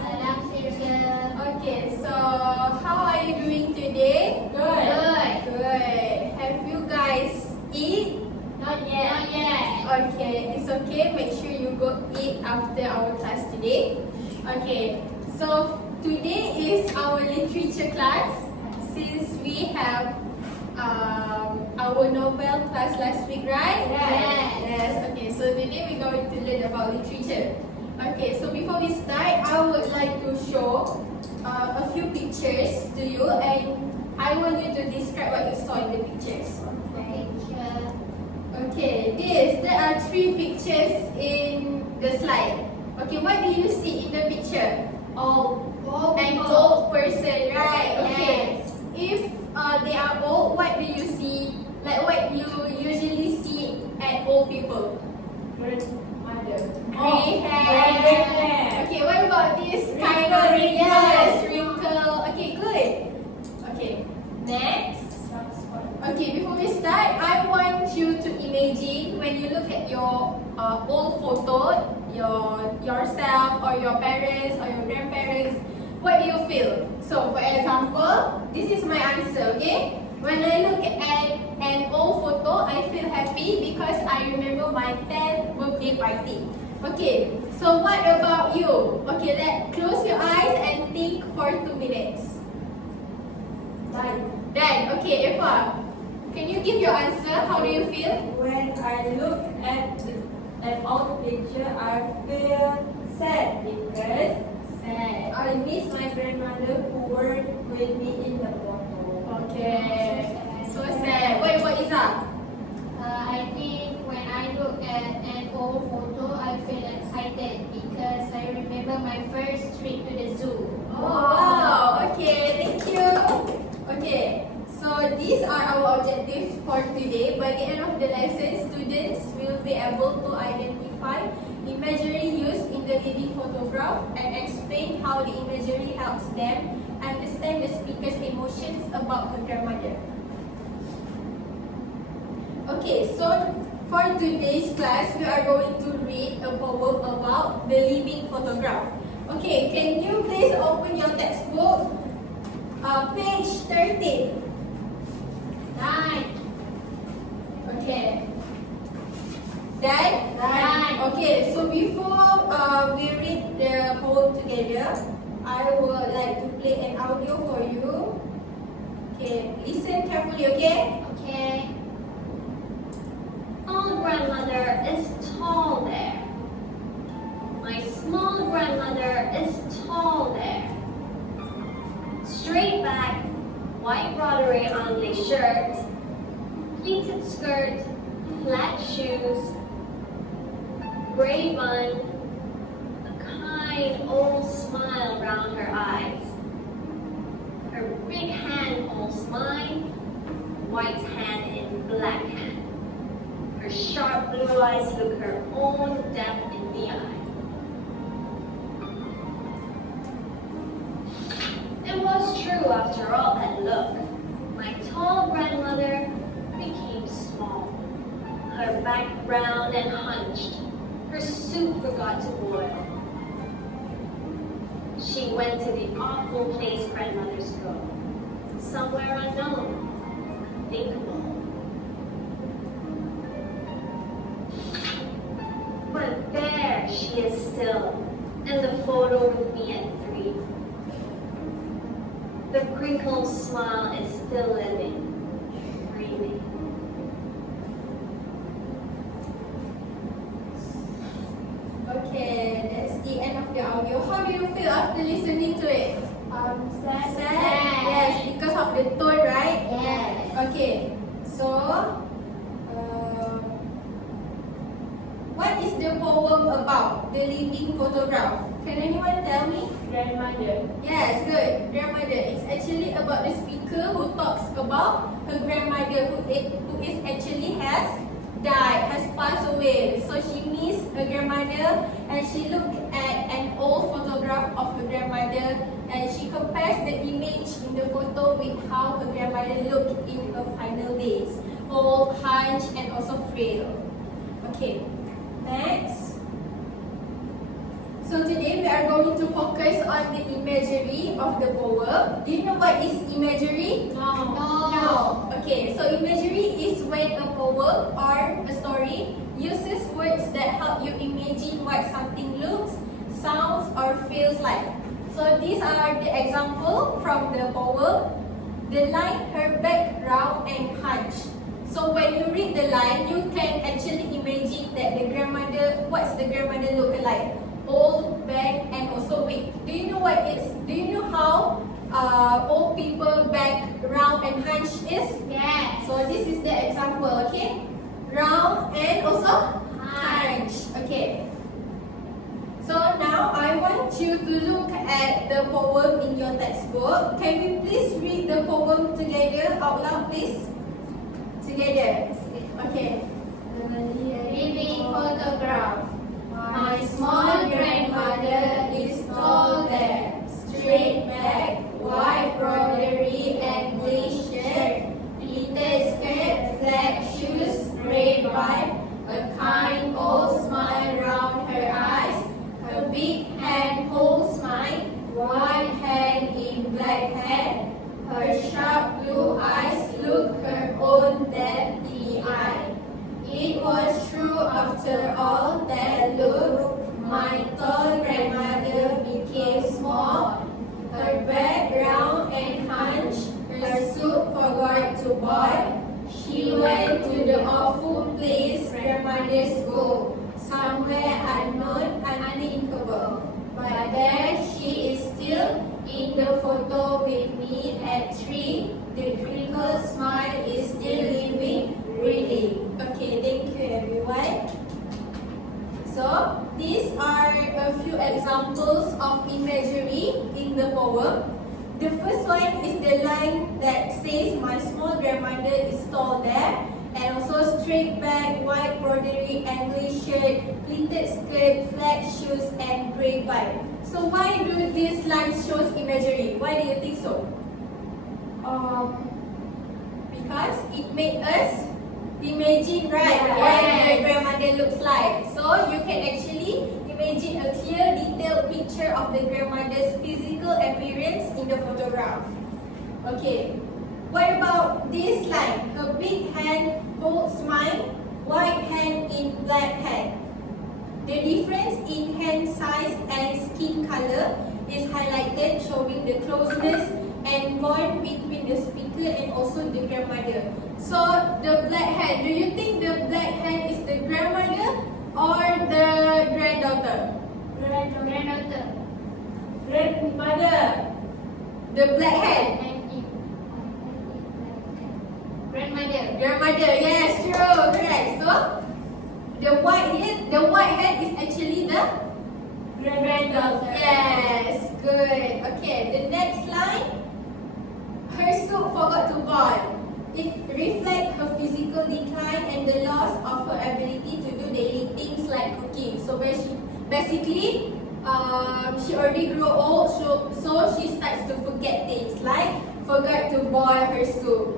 Salam teacher. Okay, so how are you doing today? Good. Good. Have you guys eat? Not yet. Not yet. Okay, it's okay. Make sure you go eat after our class today. Okay, so today is our literature class. Since we have our novel class last week, right? Yes. Okay, so today we're going to learn about literature. Okay, so before we start, I would like to show a few pictures to you, and I want you to describe what you saw in the pictures. Okay, teacher. Okay, there are 3 pictures in the slide. Okay, what do you see in the picture? Old. An old person, right? Okay. Yes. If they are old, what do you see? Like what you usually see at old people? Grandmother. Gray hair. Gray hair. Okay, what about this kind of yes, wrinkle? Okay, good. Okay, next. Okay, before we start, I want you to imagine when you look at your old photo, yourself or your parents or your grandparents, what do you feel? So, for example, this is my answer, okay? When I look at an old photo, I feel happy because I remember my 10th birthday party. Okay, so what about you? Okay, close your eyes and think for 2 minutes. Then, okay, Eva, can you give your answer? How do you feel? When I look at an old picture, I feel sad because I miss my grandmother who worked with me in the photo. Okay, so sad. What about Iza? I think when I look at an old photo, I feel excited because I remember my first trip to the zoo. Oh, wow. Okay, thank you. Okay, so these are our objectives for today. By the end of the lesson, students will be able to identify imagery used in the living photograph and explain how the imagery helps them understand the speaker's emotions about her grandmother. Okay, so for today's class, we are going to read a poem about the living photograph. Okay, can you please open your textbook? Page 13. Nine. Okay. Done? Done. Okay, so before we read the poem together, I would like to play an audio for you. Okay, listen carefully, okay? Okay. Old grandmother is tall there. My small grandmother is tall there. Straight back, white broderie on the shirt, pleated skirt, flat shoes, gray bun, a kind old smile round her eyes. Her big hand holds mine, white hand in black hand. Her sharp blue eyes look her own depth in the eye. It was true after all that look. My tall grandmother became small. Her back round and hunched. Her soup forgot to boil. She went to the awful place grandmothers go. Somewhere unknown, unthinkable. But there she is still, in the photo with me at 3. The crinkled smile is still living, breathing. Okay, that's the end of the audio. How do you feel after listening to it? Sad. Yes, because of the tone, right? Yes. Okay, so what is the poem about? The living photograph. Can anyone tell me? Grandmother. Yes, good. Grandmother. It's actually about the speaker who talks about her grandmother who is actually has died, has passed away. So she missed her grandmother and she looked at an old photograph of her grandmother and she compares the image in the photo with how her grandmother looked in her final days. Old, hunched and also frail. Okay, next. So today we are going to focus on the imagery of the poem. Do you know what is imagery? No. Okay, so imagery is when a poem or a story uses words that help you imagine what something looks, sounds, or feels like. So these are the example from the poem. The line, her back round and hunched. So when you read the line, you can actually imagine that the grandmother, what's the grandmother look like? Old, bent, and also weak. Do you know what is? Do you know how old people back round and hunched is? Yes. So this is the example, okay? Round and also hunched. Okay. So now I want you to look at the poem in your textbook. Can we please read the poem together out loud, please? Together. Okay. Living photograph. My small grandmother is tall there, straight back, white broderie and blue shirt, pleated skirt, flat shoes, grey bun, a kind old smile round her eyes, her big hand holds mine, one hand in black hand, her sharp blue eyes look her own depth in the eye. It was true after all that look, my tall grandmother became small, her back round and hunched, her suit forgot to boil. She went to the awful place grandmothers go, somewhere unknown, unthinkable. But there she is still in the photo with me at 3. The crinkle smile is still living, really. Okay, thank you everyone. So, these are a few examples of imagery in the poem. The first one is the line that says, my small grandmother is tall there, and also straight back, white broderie, English shirt, pleated skirt, flat shoes, and grey bun. So why do these lines show imagery? Why do you think so? Because it makes us imagine, right, what the grandmother looks like. So you can actually imagine a clear, detailed picture of the grandmother's physical appearance in the photograph. Okay. What about this line? Her big hand holds mine, white hand in black hand. The difference in hand size and skin color is highlighted, showing the closeness and bond between the speaker and also the grandmother. So the black hand, do you think the black hand is the grandmother or the granddaughter? Granddaughter. Grandmother. The black hand. Grandmother. Grandmother, yes, true, correct. So the white hand is actually the Granddaughter. yes, good. Okay, the next line. Her suit forgot to bond. It reflects her physical decline and the loss of her ability to do daily things like cooking. So basically, she already grew old, so she starts to forget things like forgot to boil her soup.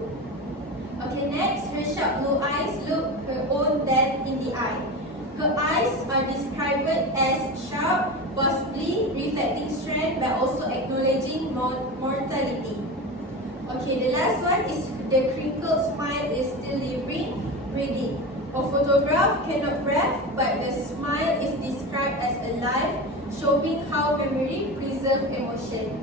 Okay, next, her sharp blue eyes look her own depth in the eye. Her eyes are described as sharp, possibly reflecting strength, but also acknowledging mortality. Okay, the last one is the crinkled smile is still living, reading. A photograph cannot breathe, but the smile is described as alive, showing how memory preserves emotion.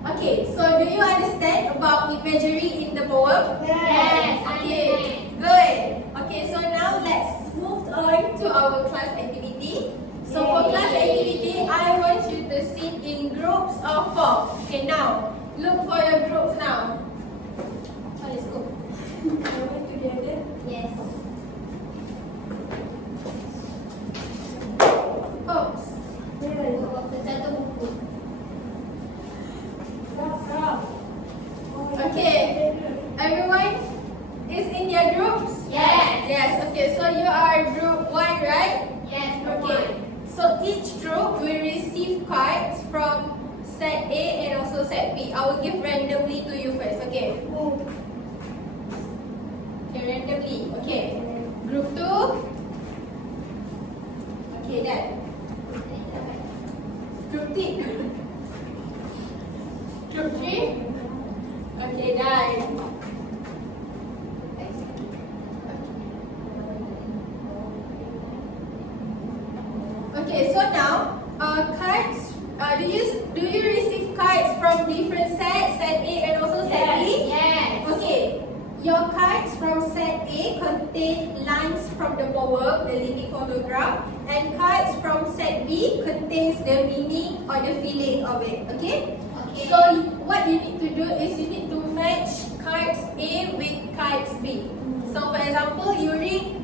Okay, so do you understand about imagery in the poem? Yes, Okay, good. Okay, so now let's move on to our class activity. So for class activity, I want you to sit in groups of 4. Okay, now look for your groups now. So let's go. Are we together? Yes. Oops. Satu buku. Okay, everyone is in their groups? Yes. Yes, okay, so you are group 1, right? Yes. Okay, so each group will receive cards from set A and also set B. I will give randomly to you first, okay? Okay, randomly, okay. Group 2. Okay, done. Group T. Group 3. Okay, done. Okay, so now cards. Do you receive cards from different sets, set A and also set B? Yes. Okay. Your cards from set A contain lines from the poem, the living photograph, and cards from set B contains the meaning or the feeling of it. Okay? Okay. So what you need to do is you need to match cards A with cards B. So for example, you read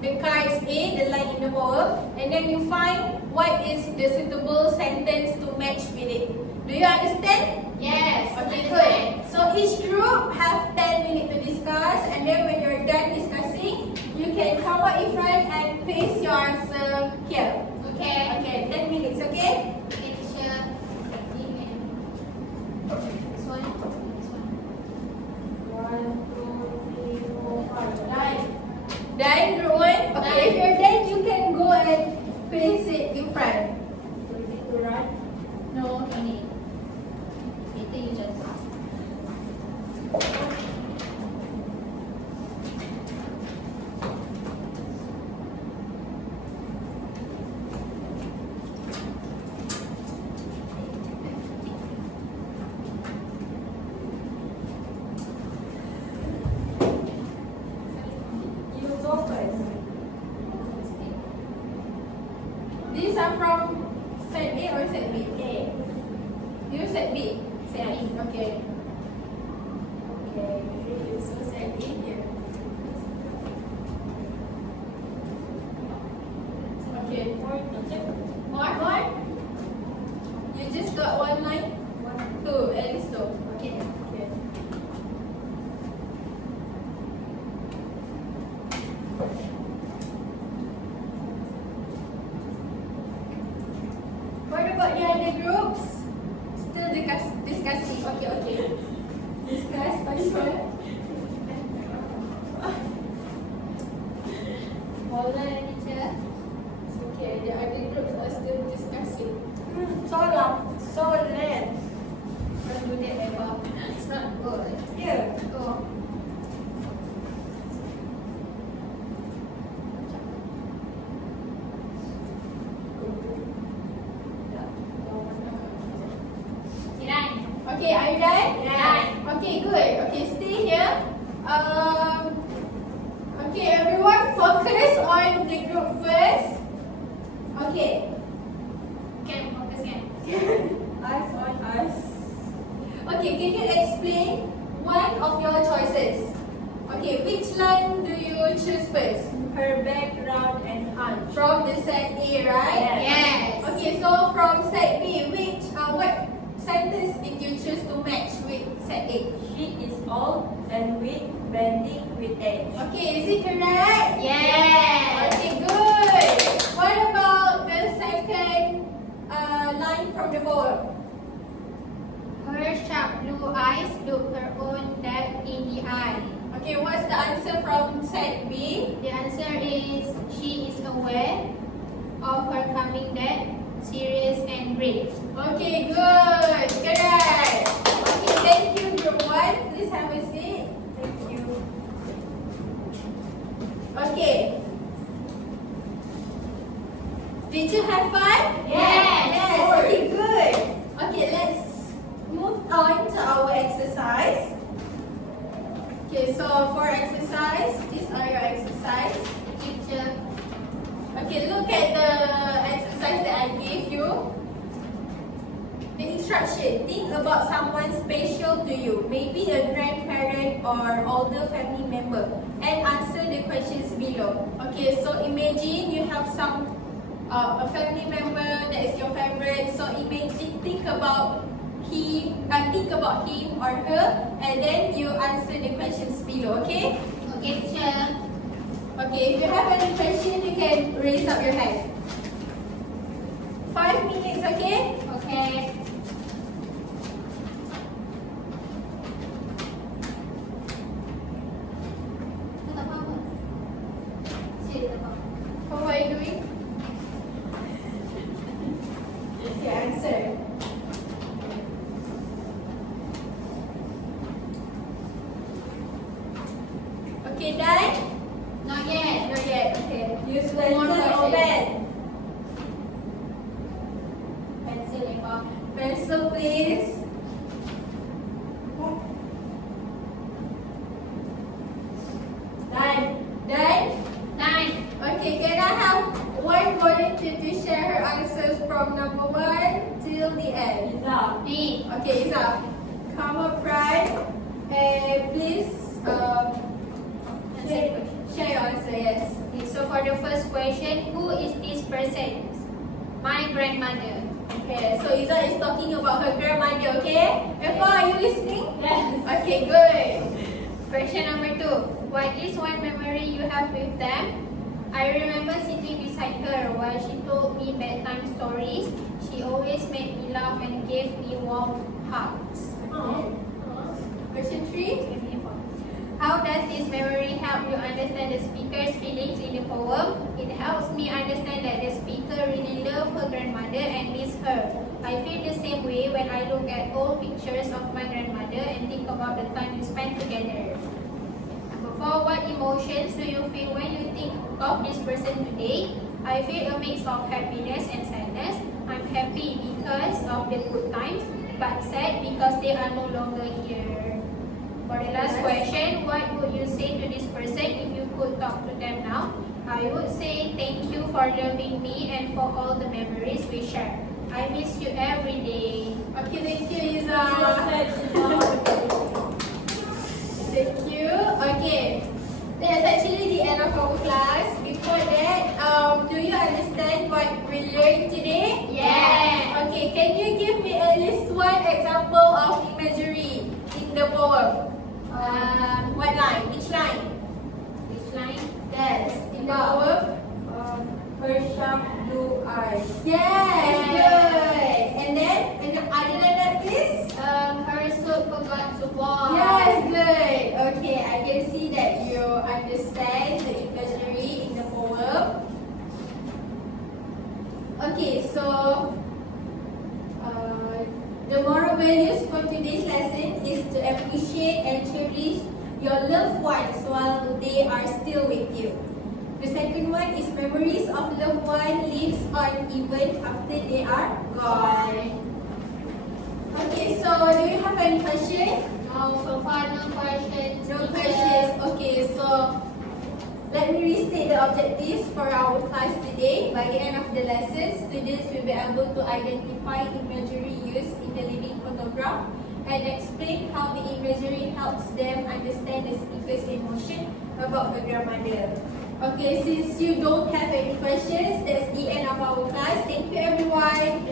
the cards A, the line in the poem, and then you find what is the suitable sentence to match with it. Do you understand? Yes. Okay, good. So each group have 10 minutes to discuss, and then when you're done discussing, you can come out in front and paste your answer here. Okay. Okay, 10 minutes, okay? Okay, teacher. This one. This one. 1, 2, 3, 4, 5. Nine. Done, group 1? Okay, if you're done, you can go and paste it in front. Do we need to run? No. No need. Later you just ask. You go first. These are from set A or set B? A. You set B? Set B. Okay. Okay, so set B here. Okay, more? You just got one line? Two, at least two. Okay. Okay. What about the other groups? Still discussing. Okay. Discuss, Batrisyia. Hold on, teacher. It's okay, the other groups are still discussing. So long. So late. Don't do that ever. It's not good. Here. Go. Kiran. Okay, are you done? Yeah. Okay, good. Okay, stay here. Okay, everyone focus on the group first. Okay. Can focus kan? Eyes on us. Okay, can you explain one of your choices? Okay, which line do you choose first? Her background and hunch. From the set A, right? Yes. Okay, so from set B, what sentence did you choose to match with set A? She is old and weak, bending with age. Okay, is it correct? Yes. Okay, good. What about the second line from the poem? Her sharp blue eyes look her own dad in the eye. Okay, what's the answer from set B? The answer is she is aware of her coming dad, serious and brave. Okay, good. Correct. Okay, thank you, group 1. Please have a seat. Thank you. Okay. Did you have fun? Yes. Okay, good. Okay, let's move on to our exercise. Okay, so for exercise, these are your exercise. Teacher. Okay, look at the exercise that I gave you. The instruction, think about someone special to you, maybe a grandparent or older family member, and answer the questions below. Okay, so imagine you have a family member that is your favorite. So imagine, think about him or her, and then you answer the questions below. Okay? Okay, teacher. Okay, if you have any question, you can raise up your hand. 5 minutes, okay? Okay. Tak apa-apa. Saya tak apa-apa. What are you doing? Okay, invited to share her answers from number 1 till the end. Iza. B. Okay, Iza, come up front and please share your answer. Yes. Okay, so for the first question, who is this person? My grandmother. Okay, so Iza is talking about her grandmother. Okay, Eva, are you listening? Yes. Okay, good. Question number 2. What is one memory you have with them? I remember sitting beside her while she told me bedtime stories. She always made me laugh and gave me warm hugs. Question 3. How does this memory help you understand the speaker's feelings in the poem? It helps me understand that the speaker really loved her grandmother and miss her. I feel the same way when I look at old pictures of my grandmother and think about the time we spent together. Number 4. What emotions do you feel when you think of this person today? I feel a mix of happiness and sadness. I'm happy because of the good times, but sad because they are no longer here. For the last question, what would you say to this person if you could talk to them now? I would say thank you for loving me and for all the memories we share. I miss you every day. Okay, thank you, Iza. Thank you. Okay, that's actually the end of our class. Before that, do you understand what we learned today? Yes. Okay, can you give me at least one example of imagery in the poem? What line? Which line? Which line? Yes, in the poem. Her sharp blue eyes. Yes, good. And then, other than that, please. Her suit forgot to wash. Yes, good. Okay, I can see that you understand the imagery in the poem. Okay, so the moral values for today's lesson is to appreciate and cherish your loved ones while they are still with you. The second one is memories of loved one lives on even after they are gone. Okay, so do you have any questions? No, so far no questions. No questions. Okay, so let me restate the objectives for our class today. By the end of the lesson, students will be able to identify imagery used in the living photograph and explain how the imagery helps them understand the speaker's emotion about the grandmother. Okay, since you don't have any questions, that's the end of our class. Thank you, everyone.